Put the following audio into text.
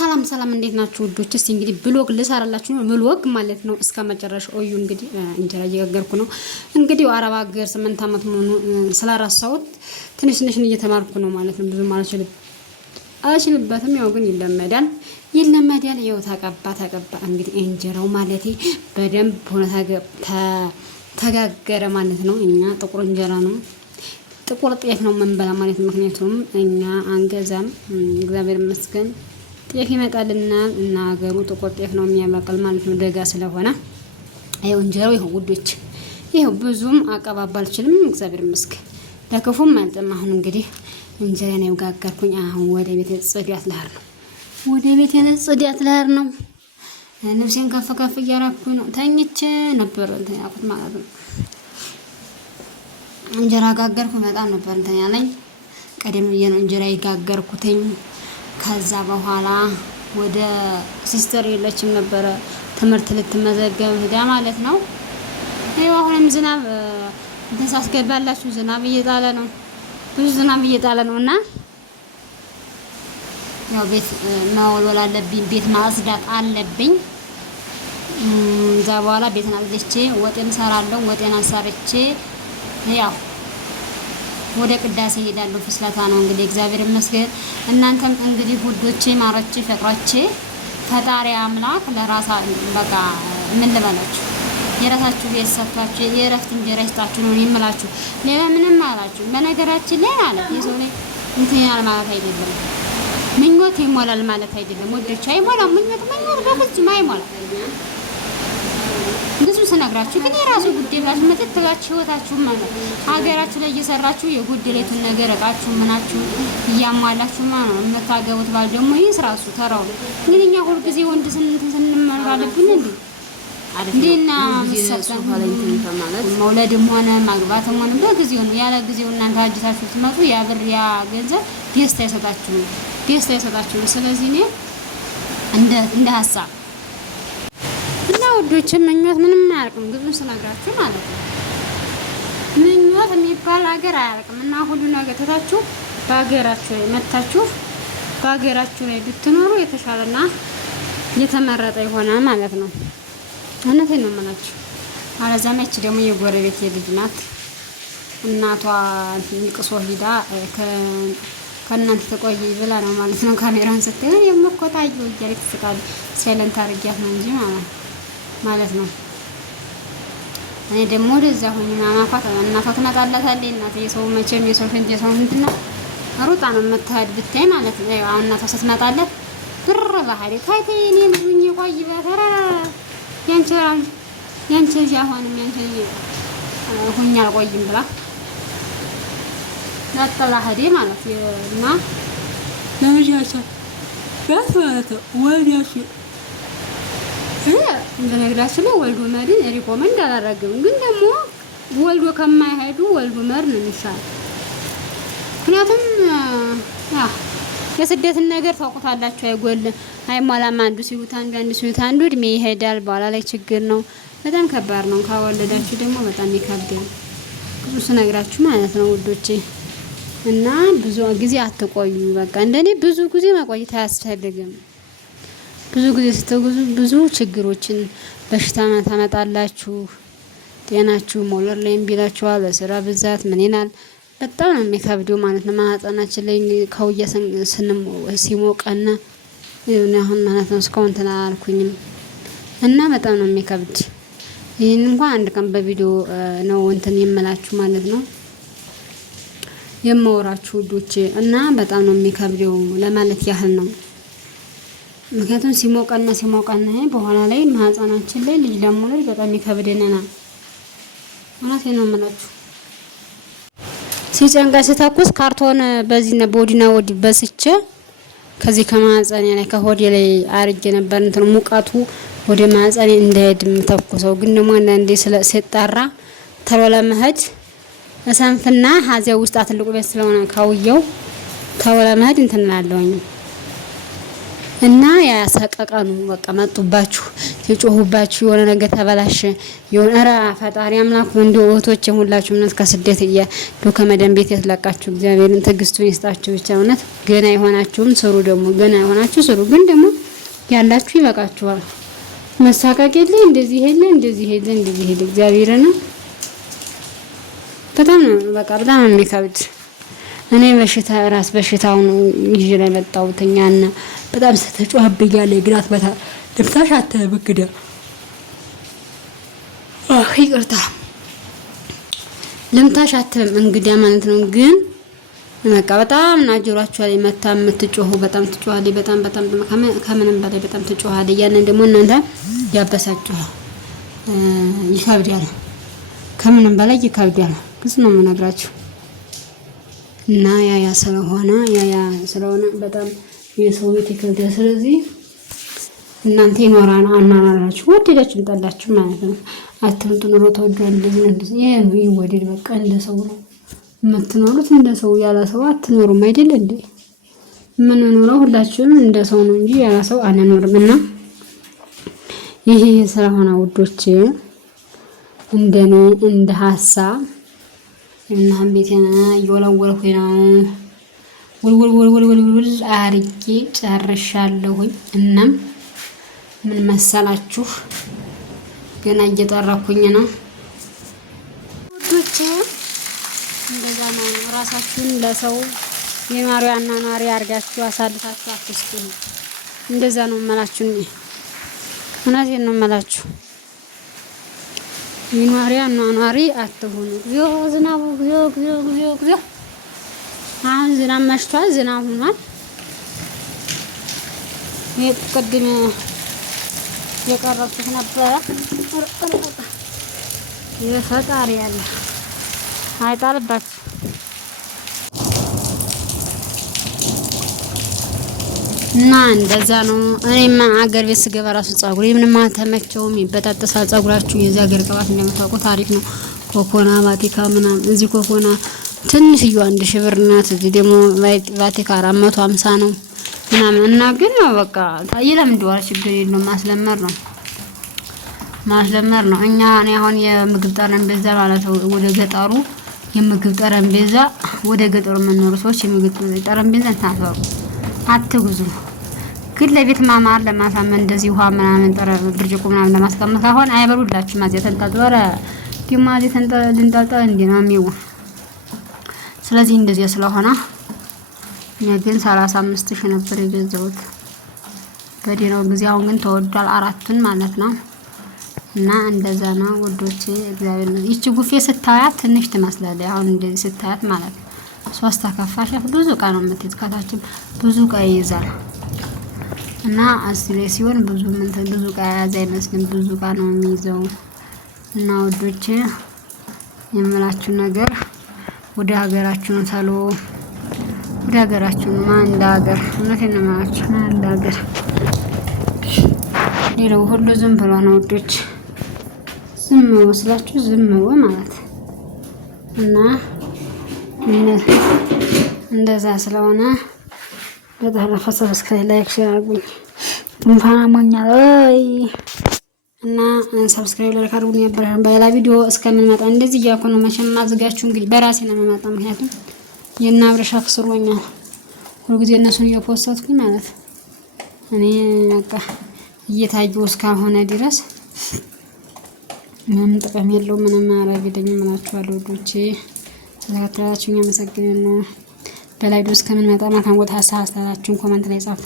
ሰላም እንዴት ናችሁ ውዶች? እስቲ እንግዲህ ብሎግ ልሰራላችሁ ነው። ብሎግ ማለት ነው። እስከ መጨረሻው እዩ። እንግዲህ እንጀራ እየጋገርኩ ነው። እንግዲህ አረብ ሀገር 8 አመት መሆኑ ስላራሳሁት ትንሽ እየተማርኩ ነው ማለት ነው። ብዙም አልችልበትም። ያው ግን ይለመዳል። ይኸው ተቀባ እንግዲህ እንጀራው ማለቴ በደንብ ሆነ ተጋገረ ማለት ነው። እኛ ጥቁር እንጀራ ነው ጥቁር ጤፍ ነው መንበላ ማለት ነው። ምክንያቱም እኛ አንገዛም፣ እግዚአብሔር ይመስገን ጤፍ ይመጣልና እና ሀገሩ ጥቁር ጤፍ ነው የሚያበቅል ማለት ነው። ደጋ ስለሆነ ይኸው እንጀራው ይኸው ውዶች፣ ይኸው ብዙም አቀባባል አልችልም፣ እግዚአብሔር ይመስገን ለክፉም አልጥም። አሁን እንግዲህ እንጀራ ነው ጋገርኩኝ። አሁን ወደ ቤት ጽዳት ልሄድ ነው። ልብሴን ከፍ እያራኩኝ ነው። ተኝቼ ነበር እንትን ያልኩት ማለት ነው። እንጀራ ጋገርኩ በጣም ነበር እንትን ያለኝ። ቀደም ብዬ ነው እንጀራ ይጋገርኩትኝ። ከዛ በኋላ ወደ ሲስተር የለችም ነበረ ትምህርት ልትመዘገብ ሄዳ ማለት ነው። ይኸው አሁንም ዝናብ እንትን ሳስገባላችሁ ዝናብ እየጣለ ነው፣ ብዙ ዝናብ እየጣለ ነው እና ያው ቤት መወልወል አለብኝ፣ ቤት ማጽዳት አለብኝ። እዛ በኋላ ቤትን አጽድቼ ወጤን ሰራለሁ። ወጤን አሰርቼ ያው ወደ ቅዳሴ ሄዳለሁ። ፍስለታ ነው እንግዲህ እግዚአብሔር ይመስገን። እናንተም እንግዲህ ውዶቼ፣ ማሮቼ፣ ፍቅሮቼ ፈጣሪ አምላክ ለራሳ በቃ ምን ልበላችሁ የራሳችሁ ቤት ሰጥቷችሁ የእረፍት እንጀራ ይስጣችሁ ነው የምላችሁ። ሌላ ምንም አላችሁ። በነገራችን ላይ ማለት የሰው ላይ እንትን ያለ ማለት አይደለም፣ ምኞት ይሞላል ማለት አይደለም ውዶቼ። አይሞላም ምኞት በፍጹም አይሞላም። ብዙ ስነግራችሁ ግን የራሱ ጉዳይ ብላችሁ መጥተላችሁ ህይወታችሁ ማለት ሀገራችሁ ላይ እየሰራችሁ የጎደለቱን ነገር እቃችሁ ምናችሁ እያሟላችሁ ማለት ነው። የምታገቡት ባል ደግሞ ይህ ራሱ ተራው ግን እኛ ሁሉ ጊዜ ወንድ ስንመራለብን እንዴና ምሰጠን መውለድም ሆነ ማግባትም ሆነ በጊዜው ነው። ያለ ጊዜው እናንተ አጅታችሁ ትመጡ ያ ብር ያ ገንዘብ ደስታ ይሰጣችሁ። ስለዚህ እኔ እንደ ሀሳብ ውዶች ምኞት ምንም አያልቅም። ግዙን ስነግራችሁ ማለት ነው። ምኞት የሚባል ሀገር አያልቅም እና ሁሉ ነገር ተታችሁ በሀገራችሁ ላይ መታችሁ በሀገራችሁ ላይ ብትኖሩ የተሻለና የተመረጠ ይሆናል ማለት ነው። እውነቴን ነው የምላችሁ። አለዛመች ደግሞ የጎረቤት የልጅ ናት። እናቷ ንቅሶ ሂዳ ከእናንተ ተቆይ ብላ ነው ማለት ነው። ካሜራን ስትል የምኮታዩ እያለች ትስቃለች። ሳይለንት አድርጊያት ነው እንጂ ማለት ነው። እኔ ደግሞ ወደዛ ሆኜ ማማፋት እናቷ ትመጣላታለች። እናቴ የሰው መቼም የሰው ፍንጅ የሰው እንትና ሩጣ ነው የምትሄድ ብታይ ማለት ነው። አሁን እናቷ ስትመጣለት ብር ባህሪ ታይቴ እኔ ልጅኝ ቆይ በተራ ያንቺ ልጅ አሁንም ያንቺ ሁኛ አልቆይም ብላ ነጠላ ሄዴ ማለት እና ለምጃቸው ጋር ማለት ነው ወዲያሽ በነገራችን ላይ ወልዶ መድን ሪኮመንድ አላደርግም። ግን ደግሞ ወልዶ ከማይሄዱ ወልዶ መድ ነው የሚሻለው። ምክንያቱም የስደትን ነገር ታውቁታላችሁ። አይሟላም። አንዱ ሲሉት አንዱ እድሜ ይሄዳል። በኋላ ላይ ችግር ነው። በጣም ከባድ ነው። ካወለዳችሁ ደግሞ በጣም ይከብዳል። ብዙ ነግራችሁ ማለት ነው ውዶቼ። እና ብዙ ጊዜ አትቆዩ። በቃ እንደኔ ብዙ ጊዜ መቆየት አያስፈልግም። ብዙ ጊዜ ስትጉዙ ብዙ ችግሮችን በሽታ ታመጣላችሁ። ጤናችሁ ሞለር ላይ እምቢላችኋል። በስራ ብዛት ምን ይላል በጣም ነው የሚከብደው ማለት ነው። ማህፀናችን ላይ ከውያ ሲሞቀና አሁን ማለት ነው እስካሁን ተናልኩኝም እና በጣም ነው የሚከብድ። ይሄን እንኳን አንድ ቀን በቪዲዮ ነው እንትን የምላችሁ ማለት ነው የማወራችሁ ውዶቼ። እና በጣም ነው የሚከብደው ለማለት ያህል ነው። ምክንያቱም ሲሞቀና በኋላ ላይ ማህፀናችን ላይ ልጅ ለመውለድ በጣም ይከብደናል። እውነቴን ነው የምላችሁ። ሲጨንቀኝ ስታኩስ ካርቶን በዚህና ቦዲና ወዲ በስቼ ከዚህ ከማህፀኔ ላይ ከሆዴ ላይ አርጌ ነበር እንትን ሙቀቱ ወደ ማህፀኔ እንዳይሄድ የምተኩሰው። ግን ደግሞ አንዳንዴ ሲጣራ ተሎ ለመሄድ እሰንፍና ሀዚያ ውስጥ አትልቁ ቤት ስለሆነ ካውየው ተሎ ለመሄድ እንትን እላለሁኝ እና ያሰቀቀኑ በቃ መጡባችሁ ሲጮሁባችሁ የሆነ ነገር ተበላሸ የሆነ ራ ፈጣሪ አምላክ እንደው እህቶቼ ሁላችሁም እውነት ከስደት ዶ ከመደን ቤት ያስለቃችሁ እግዚአብሔርን ትዕግስቱን ይስጣችሁ። ብቻ እውነት ገና የሆናችሁም ስሩ፣ ደግሞ ገና የሆናችሁ ስሩ። ግን ደግሞ ያላችሁ ይበቃችኋል። መሳቀቅ የለ እንደዚህ የለ እንደዚህ የለ እንደዚህ የለ እግዚአብሔርን በጣም ነው በቃ በጣም የሚከብድ። እኔ በሽታ ራስ በሽታው ነው ይዤ ነው የመጣሁትኛና በጣም ስተጫዋብኛለ ግራት በታ ልብታሽ አተበግደ ይቅርታ ልምታሽ አተም እንግዲያ ማለት ነው። ግን በቃ በጣም ናጆራችሁ ላይ መታ የምትጮሁ በጣም ትጮሃለች። በጣም ከምንም በላይ በጣም ትጮሃለች። ያንን ደግሞ እናንተ ያበሳችሁ ይከብዳል፣ ከምንም በላይ ይከብዳል። ግስ ነው የምነግራችሁ እና ያ ስለሆነ በጣም የሰው ቤት ይከብዳል። ስለዚህ እናንተ ይኖራና አናናራችሁ ወደዳችሁ ጠላችሁ ማለት ነው። አትምጡ ኑሮ ተወዷል እንደዚህ ይሄ ወደድ በቃ እንደ ሰው ነው የምትኖሩት። እንደ ሰው ያለ ሰው አትኖሩም አይደል እንዴ? ምን ኖረው ሁላችሁም እንደ ሰው ነው እንጂ ያለ ሰው አንኖርም። እና ይሄ ስለሆነ ውዶቼ እንደኔ እንደ ሐሳብ እና ቤቴና እየወለወልኩኝ ነው ውል አርጌ ጨርሻለሁኝ። እናም ምን መሰላችሁ ገና እየጠራኩኝ ነው ወዶቼ። እንደዛ ነው። ራሳችሁን ለሰው የማሪያና ናሪ አርጋችሁ አሳልፋችሁ አትስጡ። እንደዛ ነው የምላችሁ። እውነቴን ነው የምላችሁ። የማሪያና ናሪ አትሁኑ። ዝናቡ እግዚኦ አሁን ዝናብ መሽቷል። ዝናብ ሆኗል። ቅድም የቀረብኩት ነበረ። የፈጣሪ ያለ አይጣልባችሁ እና እንደዛ ነው። እኔማ አገር ቤት ስገባ ራሱ ጸጉሬ ምንም አልተመቸውም። ይበጣጠሳል ጸጉራችሁ። የዚህ ሀገር ቅባት እንደምታውቁት ታሪክ ነው። ኮኮና ቫቲካ ምናምን እዚህ ኮኮና ትንሽዬ 1000 ብር ናት። እዚህ ደግሞ ቫቲካ 450 ነው ምናምን እና ግን ነው በቃ ይለምደዋል። ችግር የለውም። ማስለመር ነው። እኔ አሁን የምግብ ጠረጴዛ ማለት ወደ ገጠሩ የምግብ ጠረጴዛ ወደ ገጠሩ የምንኖር ሰዎች የምግብ ጠረጴዛ ታፈሩ አትጉዙ። ግን ለቤት ማማር ለማሳመን እንደዚህ ውሃ ምናምን ብርጭቆ ምናምን ለማስቀመጥ አሁን አይበሉላችሁም። አዚያ ተንጣጣረ ዲማዚ ተንጣጣ እንዴ ነው የሚው። ስለዚህ እንደዚህ ስለሆነ ግን 35000 ነበር የገዛሁት በዲናው ጊዜ። አሁን ግን ተወዷል 4ቱን ማለት ነው። እና እንደዛ ነው ወዶቼ። እግዚአብሔር ነው። ይቺ ጉፌ ስታያት ትንሽ ትመስላለች። አሁን እንደዚህ ስታያት ማለት ነው 3 ተከፋሽ ብዙ ዕቃ ነው የምትይዝ። ከታችም ብዙ ዕቃ ይይዛል። እና አስሬ ሲሆን ብዙ ዕቃ ያዘ አይመስልም። ብዙ ዕቃ ነው የሚይዘው። እና ወዶቼ የምላችሁ ነገር ወደ ሀገራችሁ ነው ተሎ ወደ ሀገራችሁ ነው። ማን ሀገር እውነቴን ነው የምላችሁ። ማን ሀገር ሌላው ሁሉ ዝም ብሎ ነው ወዶች። ዝም ወስላችሁ ዝም ማለት እና እንደዛ ስለሆነ በጣም ሰብስክራይብ ላይክ ሼር አድርጉኝ። እንኳን አሞኛል እና ሰብስክራይብ ላይክ አድርጉኝ። ያበራን በሌላ ቪዲዮ እስከምንመጣ እንደዚህ እያልኩ ነው መቼም ማዝጋችሁ። እንግዲህ በራሴ ነው የምመጣው። ምክንያቱም የናብረሻ ክስሮኛል ሁሉ ጊዜ እነሱን እየፖስተትኩኝ ማለት እኔ በቃ እየታየው እስካሁን ድረስ ምንም ጥቅም የለውም። ምንም አያረግልኝም እላችኋለሁ ወዶቼ። ስለተከታተላችሁኝ አመሰግናለሁ። በላይ ቪዲዮ እስከምንመጣ ማታም ቦታ ሀሳባችሁን ኮሜንት ላይ ጻፉ።